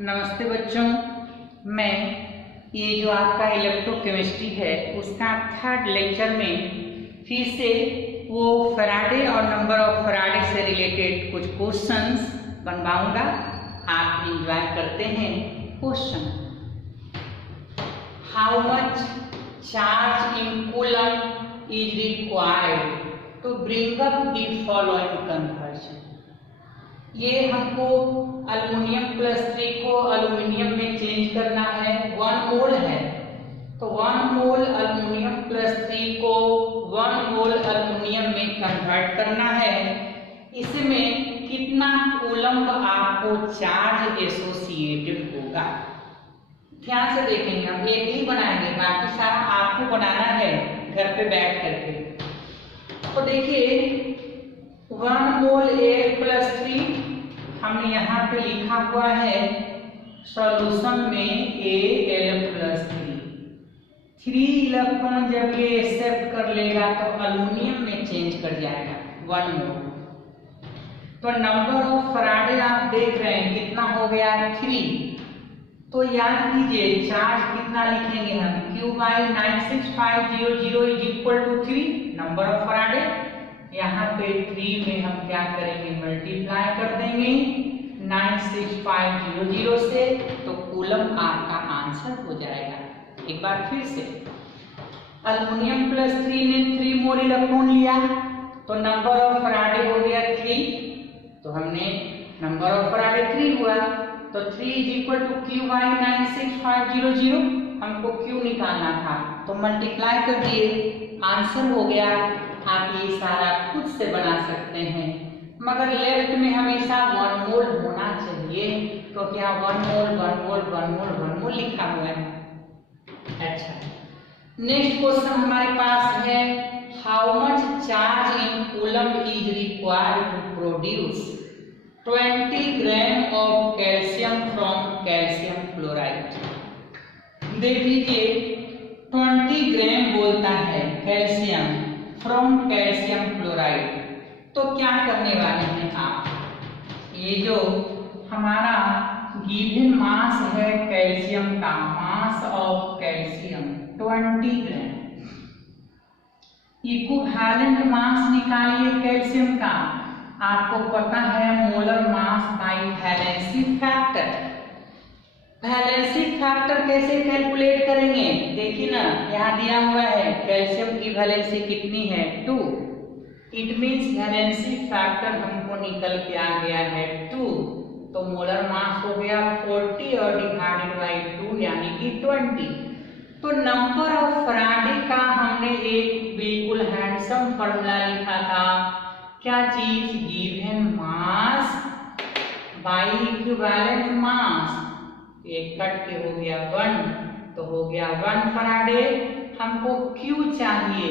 नमस्ते बच्चों, मैं ये जो आपका इलेक्ट्रोकेमिस्ट्री है उसका थर्ड लेक्चर में फिर से वो फैराडे और नंबर ऑफ फैराडे से रिलेटेड कुछ क्वेश्चंस बनवाऊंगा। आप एंजॉय करते हैं question. How much charge in coulomb is required to bring up the following conversion. ये हमको अल्युमिनियम +3 को अल्युमिनियम में चेंज करना है। 1 मोल है तो 1 मोल अल्युमिनियम +3 को 1 मोल अल्युमिनियम में कन्वर्ट करना है। इसमें कितना कूलम आपको चार्ज एसोसिएटेड होगा। ध्यान से देखेंगे, हम एक ही बनाएंगे, बाकी सारा आपको बनाना है घर पे बैठ करके। तो देखिए 1 मोल A+3 हमने यहाँ पे लिखा हुआ है सॉल्यूशन में Al+3। 3 इलेक्ट्रॉन जब ये एक्सेप्ट कर लेगा तो अल्युमिनियम में चेंज कर जाएगा 1 मोल। तो नंबर ऑफ फैराडे आप देख रहे हैं कितना हो गया 3। तो याद कीजिए चार्ज कितना लिखेंगे हम, Q/96500 = 3 नंबर ऑफ फैराडे। यहाँ पे 3 में हम क्या करेंगे, मल्टीप्लाई कर देंगे 96500 से, तो कूलम आपका आंसर हो जाएगा। एक बार फिर से, अल्युमिनियम +3 ने 3 मोल इलेक्ट्रॉन लिया तो नंबर ऑफ फैराडे हो गया 3। तो हमने नंबर ऑफ फैराडे 3 हुआ तो 3 = Q/96500, हमको Q निकालना था तो मल्टीप्लाई कर दिए, आंसर हो गया। आप ये सारा खुद से बना सकते हैं, मगर लेफ्ट में हमेशा 1 मोल होना चाहिए, तो क्या 1 मोल 1 मोल 1 मोल 1 मोल लिखा हुआ है। अच्छा, नेक्स्ट क्वेश्चन हमारे पास है, how much charge in coulomb is required to produce 20 gram of calcium from calcium chloride. देख लीजिए 20 ग्राम बोलता है कैल्शियम फ्रॉम कैल्शियम क्लोराइड। तो क्या करने वाले हैं आप, ये जो हमारा गिवन मास है कैल्शियम का, mass of calcium 20 gram, equivalent mass निकालिए कैल्शियम का। आपको पता है molar mass by valency factor. Valency factor कैसे कैलकुलेट करेंगे, देखिए ना यहाँ दिया हुआ है कैल्शियम की वैलेंसी कितनी है 2। इट मींस वैलेंसी फैक्टर हमको निकल के आ गया है 2। तो मोलर मास हो गया 40 और डिवाइडेड बाय 2 यानी कि 20। तो नंबर ऑफ फैराडे का हमने एक बिल्कुल हैंडसम फॉर्मूला लिखा था, क्या चीज, given mass by equivalent mass. एक कट के हो गया 1, तो हो गया 1 फैराडे। हमको Q चाहिए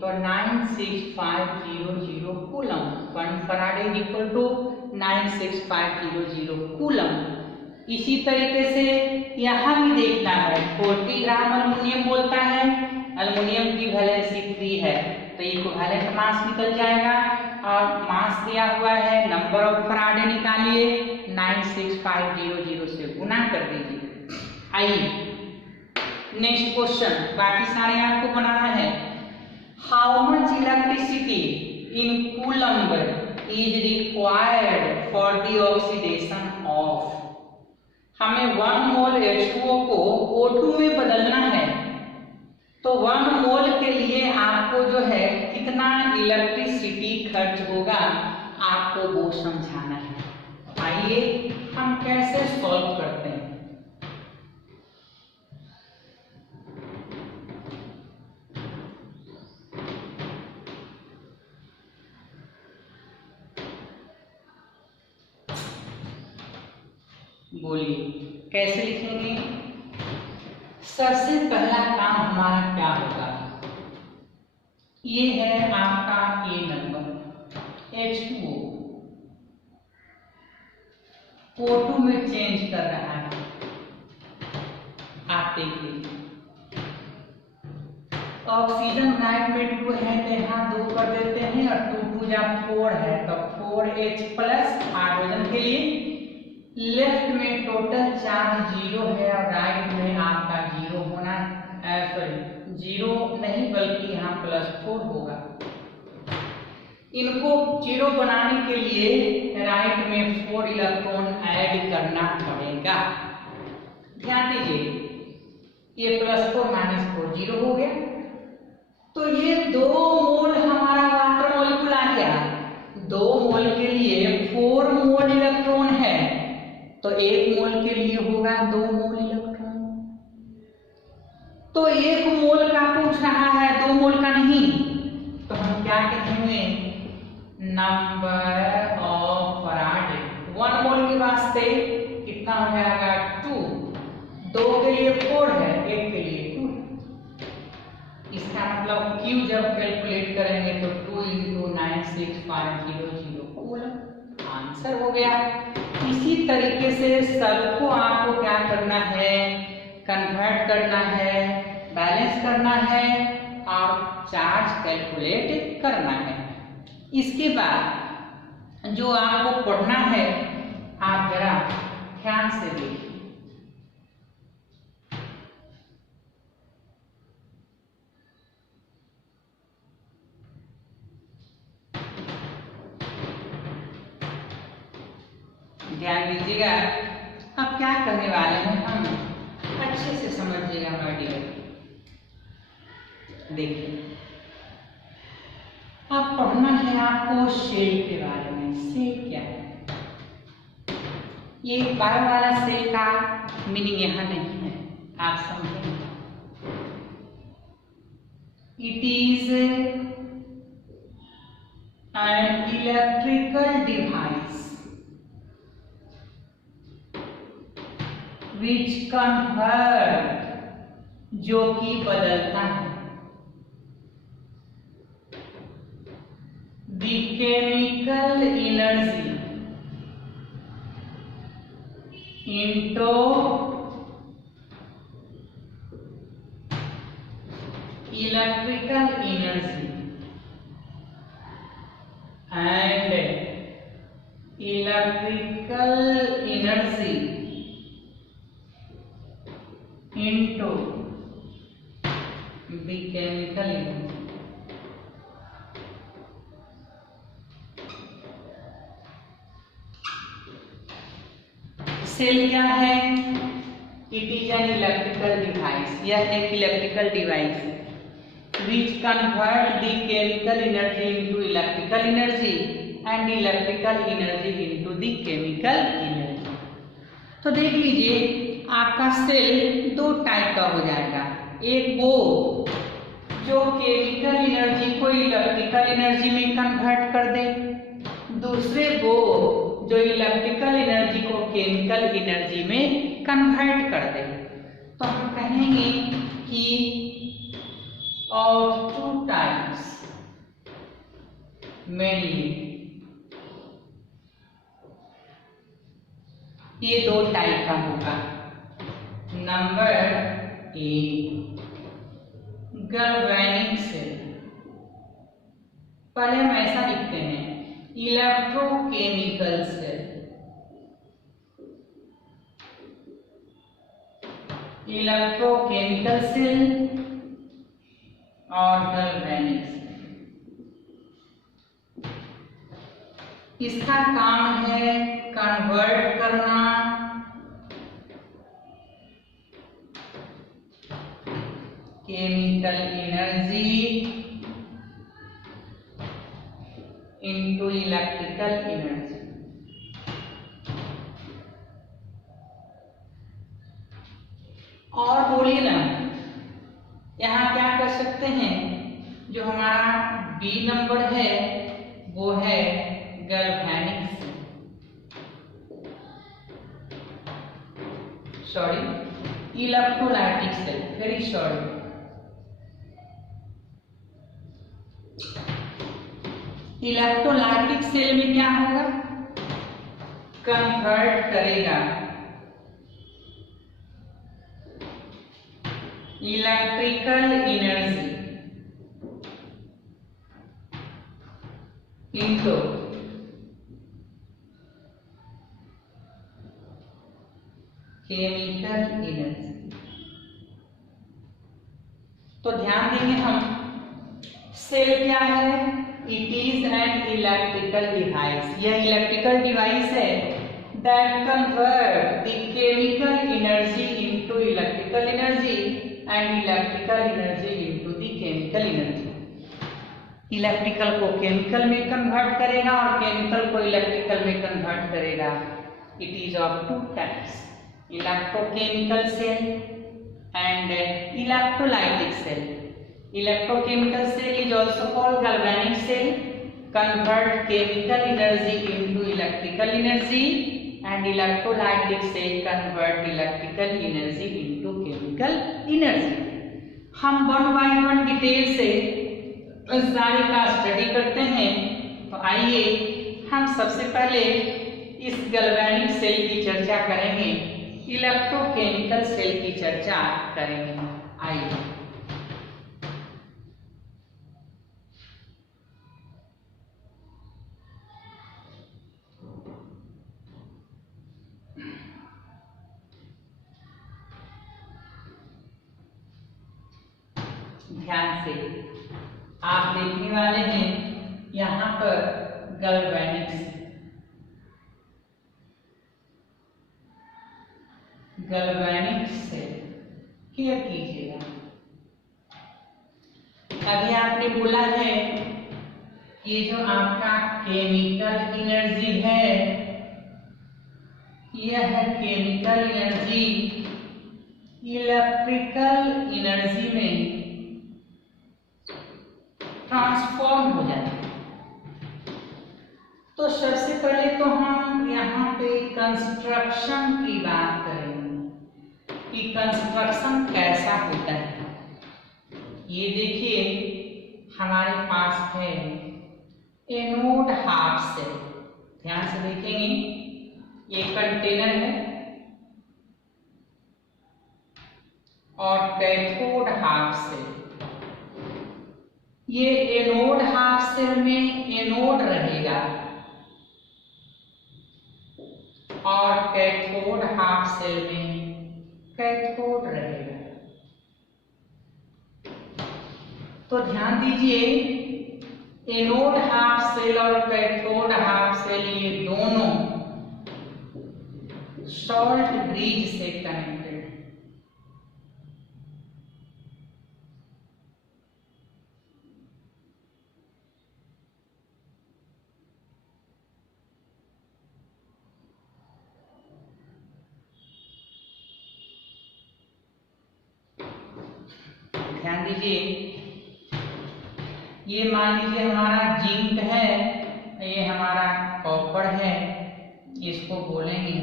तो 96500 कूलम, 1 फैराडे = 96500 कूलम। इसी तरीके से यहाँ भी देखना है, 40 ग्राम अल्युमिनियम बोलता है, अल्युमिनियम की वैलेंसी 3 है तो इक्विवेलेंट मास निकल जाएगा और मास दिया हुआ है, नंबर ऑफ फैराडे निकालिए 96500 से गुना कर दीजिए। आइए नेक्स्ट क्वेश्चन, बाकी सारे आपको बनाना है। How much electricity in coulomb is required for the oxidation of. हमें 1 मोल H2O को O2 में बदलना है, तो 1 मोल के लिए आपको जो है कितना इलेक्ट्रिसिटी खर्च होगा, आपको वो समझाना है। आइए हम कैसे सॉल्व करते हैं। बोलिए कैसे लिखेंगे। सबसे पहला काम हमारा क्या होगा, ये है आपका A नंबर H2O O2 में चेंज कर रहा है। आप देखिए ऑक्सीजन ब्राइट में 2 है तो यहाँ 2 कर देते हैं और 2 2 4 है तो 4H+ हाइड्रोजन के लिए लेफ्ट में टोटल चार्ज 0 है और राइट में आपका 0 होना, सॉरी 0 नहीं बल्कि यहाँ +4 होगा। इनको 0 बनाने के लिए राइट में 4 इलेक्ट्रॉन ऐड करना पड़ेगा। ध्यान दीजिए, ये +4 -4 0 हो गया। तो ये 2 मोल हमारा वाटर मॉलिक्यूल आ गया। 2 मोल के लिए 4 मोल इलेक्ट्रॉन है, तो 1 मोल के लिए होगा 2 मोल इलेक्ट्रॉन। तो 1 मोल का पूछ रहा है, 2 मोल का नहीं। तो हम क्या कहेंगे, नंबर ऑफ फराडे। 1 मोल के वास्ते कितना हो जाएगा 2, 2 के लिए 4 है, 1 के लिए 2। इसका मतलब Q जब कैलकुलेट करेंगे तो 2 × 96500 कूलम आंसर हो गया। इसी तरीके से सबको आपको क्या करना है, कन्वर्ट करना है, बैलेंस करना है और चार्ज कैलकुलेट करना है। इसके बाद जो आपको पढ़ना है, आप जरा ध्यान से देखिए। ध्यान दीजिएगा, अब क्या करने वाले हैं हम, अच्छे से समझिएगा माय डियर। देखिए, अब पढ़ना है आपको सेल के बारे में। सेल क्या है, ये बायो वाला सेल का मीनिंग यहाँ नहीं है, आप समझेंगे। It is an electrical device which convert, जो कि बदलता है, the chemical energy into electrical energy and electrical energy into the chemical energy। Cell क्या है, it is an electrical device, यह एक इलेक्ट्रिकल डिवाइस है which convert the chemical energy into electrical energy and electrical energy into the chemical energy। तो देख लीजिए, आपका cell 2 type का हो जाएगा। एक वो जो केमिकल एनर्जी को इलेक्ट्रिकल एनर्जी में कन्वर्ट कर दे, दूसरे वो जो इलेक्ट्रिकल एनर्जी को केमिकल एनर्जी में कन्वर्ट कर दे। तो हम कहेंगे कि of 2 types mainly, ये 2 टाइप का होगा। नंबर 1 गैल्वेनिक सेल, पहले हम ऐसा लिखते हैं, इलेक्ट्रोकेमिकल सेल, इलेक्ट्रोकेमिकल सेल और गैल्वेनिक सेल। इसका काम है कन्वर्ट करना chemical energy into electrical energy. और बोलिए ना, यहाँ क्या कर सकते हैं, जो हमारा बी नंबर है वो है galvanic cell, sorry electrolytic cell, very sorry. Electrolytic cell में क्या होगा, कन्वर्ट करेगा electrical energy into chemical energy. तो ध्यान देंगे हम, सेल क्या है? It is an electrical device. यह इलेक्ट्रिकल डिवाइस है that convert the chemical energy into electrical energy and electrical energy into the chemical energy। Electrical को केमिकल में कन्वर्ट करेगा और केमिकल को इलेक्ट्रिकल में कन्वर्ट करेगा। It is of two types, electrochemical cell and electrolytic cell. Electrochemical cell is also called galvanic cell, convert chemical energy into electrical energy, and electrolytic cell convert electrical energy into chemical energy। हम one by one detail से सारे का study करते हैं। तो आइए हम सबसे पहले इस गैल्वेनिक सेल की चर्चा करेंगे, इलेक्ट्रोकेमिकल सेल की चर्चा करेंगे। आइए ध्यान से आप देखने वाले हैं यहाँ पर गैल्वेनिक सेल केयर कीजिएगा। अभी आपने बोला है ये जो आपका केमिकल एनर्जी है, यह केमिकल एनर्जी इलेक्ट्रिकल एनर्जी में ट्रांसफॉर्म हो जाता है। तो सबसे पहले तो हम यहाँ पे कंस्ट्रक्शन की बात करेंगे कि कंस्ट्रक्शन कैसा होता है। ये देखिए हमारे पास है एनोड हाफ सेल, ध्यान से देखेंगे, ये कंटेनर है और कैथोड हाफ सेल। ये एनोड हाफ सेल में एनोड रहेगा और कैथोड हाफ सेल में कैथोड रहेगा। तो ध्यान दीजिए, एनोड हाफ सेल और कैथोड हाफ सेल ये दोनों सॉल्ट ब्रिज से कनेक्टेड। ध्यान दीजिए, ये मान लीजिए हमारा जिंक है, ये हमारा कॉपर है, इसको बोलेंगे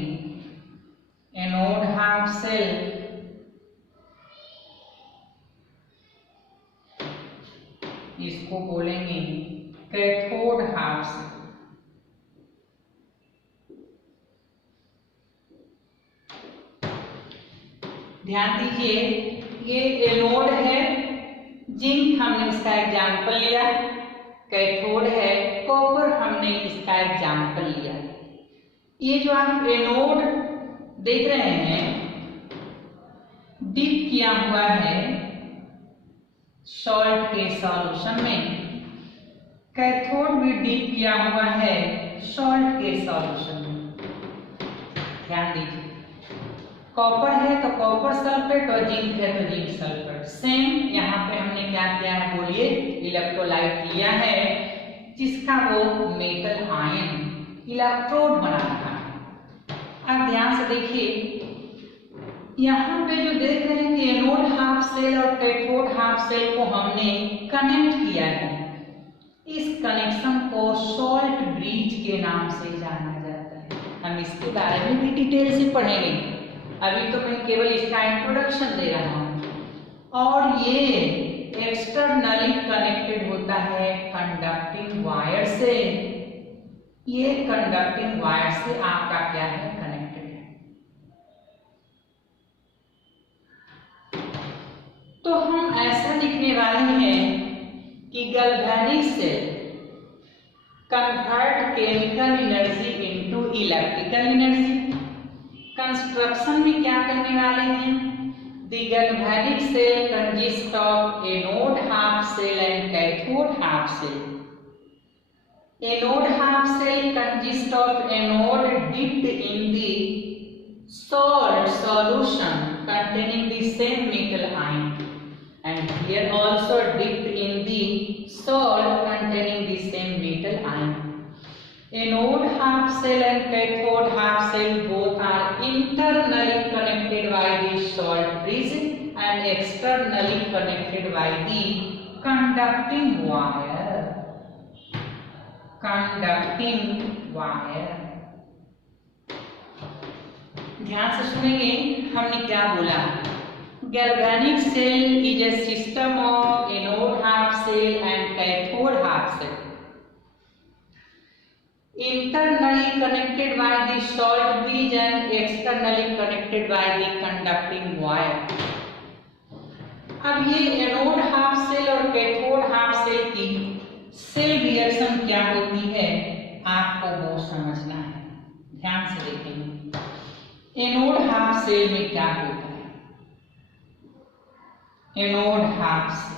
एनोड हाफ सेल, इसको बोलेंगे कैथोड हाफ सेल। ध्यान दीजिए, ये एनोड है, जिंक हमने इसका एग्जाम्पल लिया, कैथोड है कॉपर, हमने इसका एग्जाम्पल लिया। ये जो आप एनोड देख रहे हैं डिप किया हुआ है सॉल्ट के सॉल्यूशन में, कैथोड भी डिप किया हुआ है सॉल्ट के सॉल्यूशन में। ध्यान दीजिए, कॉपर है तो कॉपर सल्फेट और जिंक है तो जिंक सल्फेट। सेम यहाँ पे हमने क्या किया है बोलिए, इलेक्ट्रोलाइट लिया है जिसका वो मेटल आयन इलेक्ट्रोड बना रहा है। अब ध्यान से देखिए, यहाँ पे जो देख रहे हैं कि एनोड हाफ सेल और कैथोड हाफ सेल को हमने कनेक्ट किया है, इस कनेक्शन को सॉल्ट ब्रिज के नाम से जाना जाता है। हम इसके बारे में भी डिटेल से पढ़ेंगे, अभी तो मैं केवल इसका इंट्रोडक्शन दे रहा हूं। और ये एक्सटर्नली कनेक्टेड होता है कंडक्टिंग वायर से, ये कंडक्टिंग वायर से आपका क्या है कनेक्टेड है। तो हम ऐसा लिखने वाले हैं कि galvanic cell convert chemical energy into electrical energy, construction में क्या करने वाले हैं? The galvanic cell consists of anode half cell and cathode half cell. Anode half cell consists of anode dipped in the salt solution containing the same metal ion, and here also dipped in the salt containing the same metal ion. Anode half cell and cathode half cell both are internally connected by the salt bridge and externally connected by the conducting wire. Conducting wire. ध्यान से सुनेंगे हमने क्या बोला. Galvanic cell is a system of anode half cell and cathode half cell. Internally connected by the salt bridge and externally connected by the conducting wire. अब ये anode half cell और cathode half cell की cell reaction क्या होती है आपको वो समझना है. ध्यान से देखेंगे एनोड हाफ सेल में क्या होता है. एनोड हाफ सेल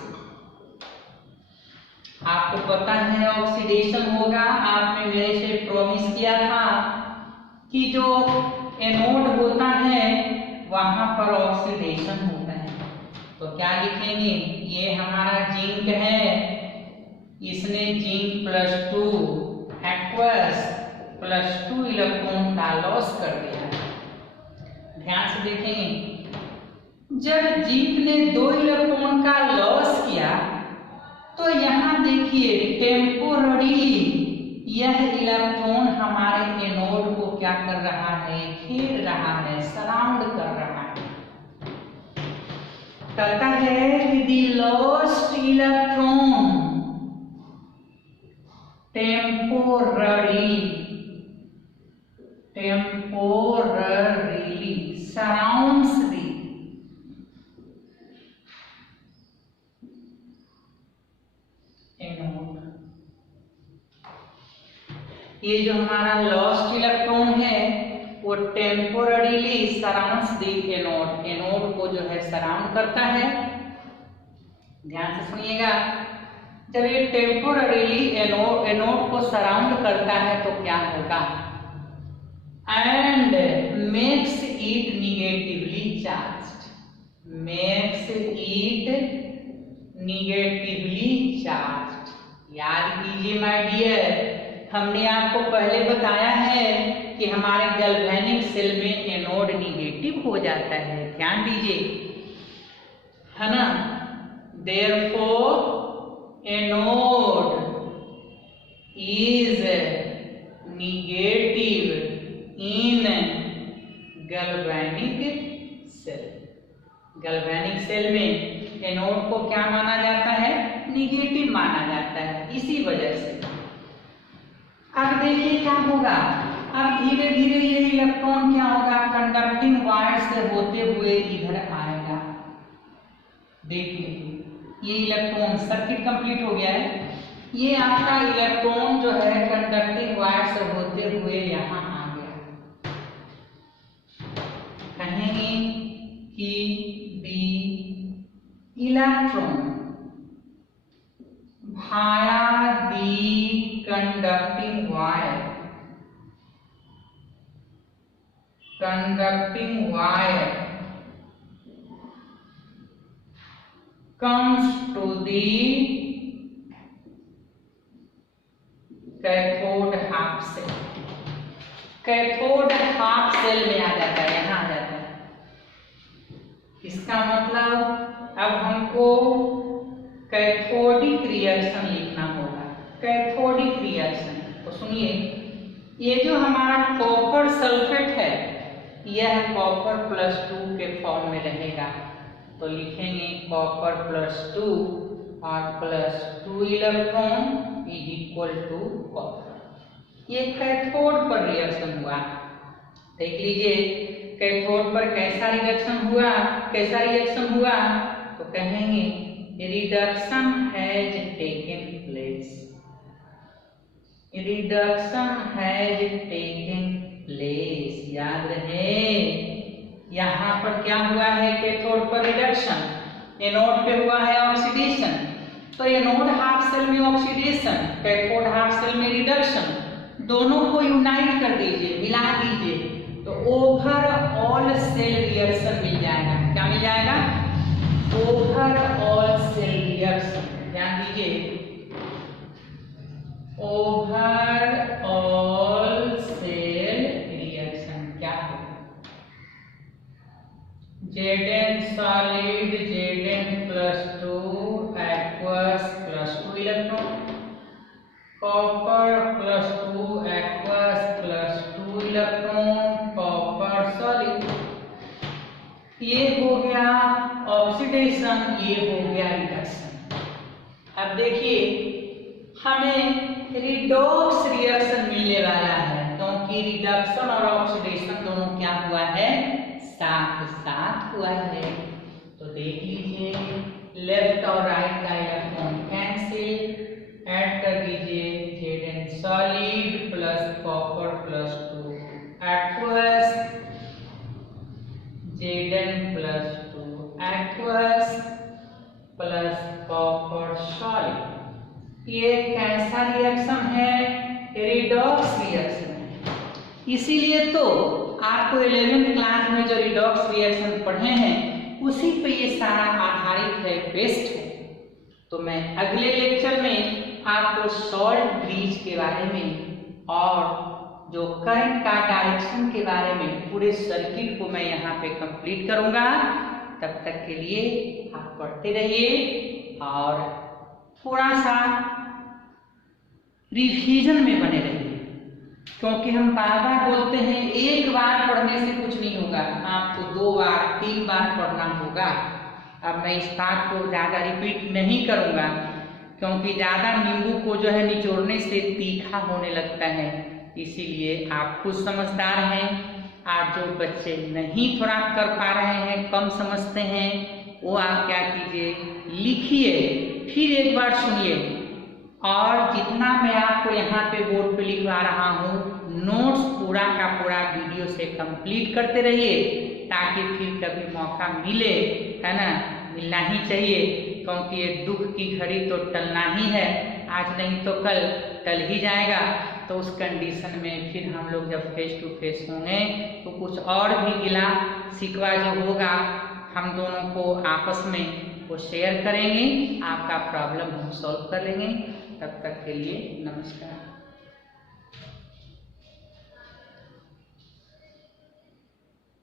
आपको पता है ऑक्सीडेशन होगा. आपने मेरे से प्रॉमिस किया था कि जो एनोड होता है वहां पर ऑक्सीडेशन होता है. तो क्या लिखेंगे? ये हमारा जिंक है, इसने जिंक +2 एक्वस +2 इलेक्ट्रॉन का लॉस कर दिया. ध्यान से देखेंगे जब जिंक ने 2 इलेक्ट्रॉन का लॉस किया तो यहाँ देखिए टेम्पोररीली यह इलेक्ट्रॉन हमारे एनोड को क्या कर रहा है? घेर रहा है, सराउंड कर रहा है. कहता है the lost electron temporarily surrounds the anode. ये जो हमारा लॉस्ट इलेक्ट्रॉन है वो temporarily surrounds the anode. Anode को जो है सराउंड करता है. ध्यान से सुनिएगा जब ये टेम्पोररीली एनोड को सराउंड करता है तो क्या होगा? And makes it negatively charged. Makes it negatively charged. याद कीजिए माय डियर, हमने आपको पहले बताया है कि हमारे गैल्वेनिक सेल में एनोड निगेटिव हो जाता है. ध्यान दीजिए है ना. Therefore anode is negative in galvanic cell. Galvanic cell में एनोड को क्या माना जाता है? निगेटिव माना जाता है. इसी वजह से अब देखिए क्या होगा. अब धीरे धीरे ये इलेक्ट्रॉन क्या होगा? कंडक्टिंग वायर से होते हुए इधर आएगा. देखिए ये इलेक्ट्रॉन सर्किट कंप्लीट हो गया है. ये आपका इलेक्ट्रॉन जो है कंडक्टिंग वायर से होते हुए यहाँ आ गया. कहेंगे कि electron via the conducting wire comes to the cathode half cell. Cathode half cell में आ जाता है, यहाँ आ जाता है. इसका मतलब अब हमको कैथोडिक रिएक्शन लिखना होगा. कैथोडिक रिएक्शन तो सुनिए, ये जो हमारा कॉपर सल्फेट है यह कॉपर +2 के फॉर्म में रहेगा. तो लिखेंगे कॉपर +2 और +2 electron is equal to copper. ये कैथोड पर रिएक्शन हुआ. देख लीजिए कैथोड पर कैसा रिएक्शन हुआ. तो कहेंगे रिडक्शन हैज टेकन प्लेस। याद रहे यहाँ पर क्या हुआ है, कैथोड पर रिडक्शन, एनोड पे हुआ है ऑक्सीडेशन। तो एनोड हाफ सेल में ऑक्सीडेशन, कैथोड हाफ सेल में रिडक्शन, दोनों को यूनाइट कर दीजिए, मिला दीजिए, तो ओवरऑल सेल रिएक्शन मिल जाएगा। क्या मिल जाएगा? Overall cell reaction. ध्यान दीजिए, ओवरऑल सेल रिएक्शन क्या होगा? Zn solid, Zn+2 aqueous +2 electron, copper +2 aqueous +2 electron, copper solid. ये हो गया ऑक्सीडेशन, ये हो गया रिडक्शन। अब देखिए हमें रिडॉक्स रिएक्शन मिलने वाला है, क्योंकि रिडक्शन और ऑक्सीडेशन दोनों क्या हुआ है, साथ साथ हुआ है। तो देख लीजिए, लेफ्ट और राइट का इलेक्ट्रॉन कैंसिल, ऐड कर दीजिए Zn solid plus copper +2 aqueous, Zn+2 aqueous plus copper solid. ये कैसा रिएक्शन है? रिडॉक्स रिएक्शन है। इसीलिए तो आपको 11th क्लास में जो रिडॉक्स रिएक्शन पढ़े हैं उसी पे ये सारा आधारित है, बेस्ट है। तो मैं अगले लेक्चर में आपको सॉल्ट ब्रिज के बारे में और जो करंट का डायरेक्शन के बारे में पूरे सर्किट को मैं यहाँ पे कंप्लीट करूँगा। तब तक के लिए आप पढ़ते रहिए और थोड़ा सा रिवीजन में बने रहिए, क्योंकि हम बार बार बोलते हैं एक बार पढ़ने से कुछ नहीं होगा, आपको 2 बार 3 बार पढ़ना होगा। अब मैं इस बात को ज़्यादा रिपीट नहीं करूँगा, क्योंकि ज़्यादा नींबू को जो है निचोड़ने से तीखा होने लगता है। इसीलिए आप खुद समझदार हैं। आज जो बच्चे नहीं थोड़ा कर पा रहे हैं, कम समझते हैं, वो आप क्या कीजिए, लिखिए, फिर एक बार सुनिए, और जितना मैं आपको यहाँ पे बोर्ड पे लिखवा रहा हूँ, नोट्स पूरा का पूरा वीडियो से कंप्लीट करते रहिए, ताकि फिर कभी मौका मिले, है ना, मिलना ही चाहिए, क्योंकि ये दुख की घड़ी तो टलना ही है, आज नहीं तो कल टल ही जाएगा। तो उस कंडीशन में फिर हम लोग जब फेस टू फेस होंगे तो कुछ और भी गिला शिकवा जो होगा हम दोनों को आपस में वो शेयर करेंगे, आपका प्रॉब्लम हम सॉल्व कर लेंगे। तब तक के लिए नमस्कार।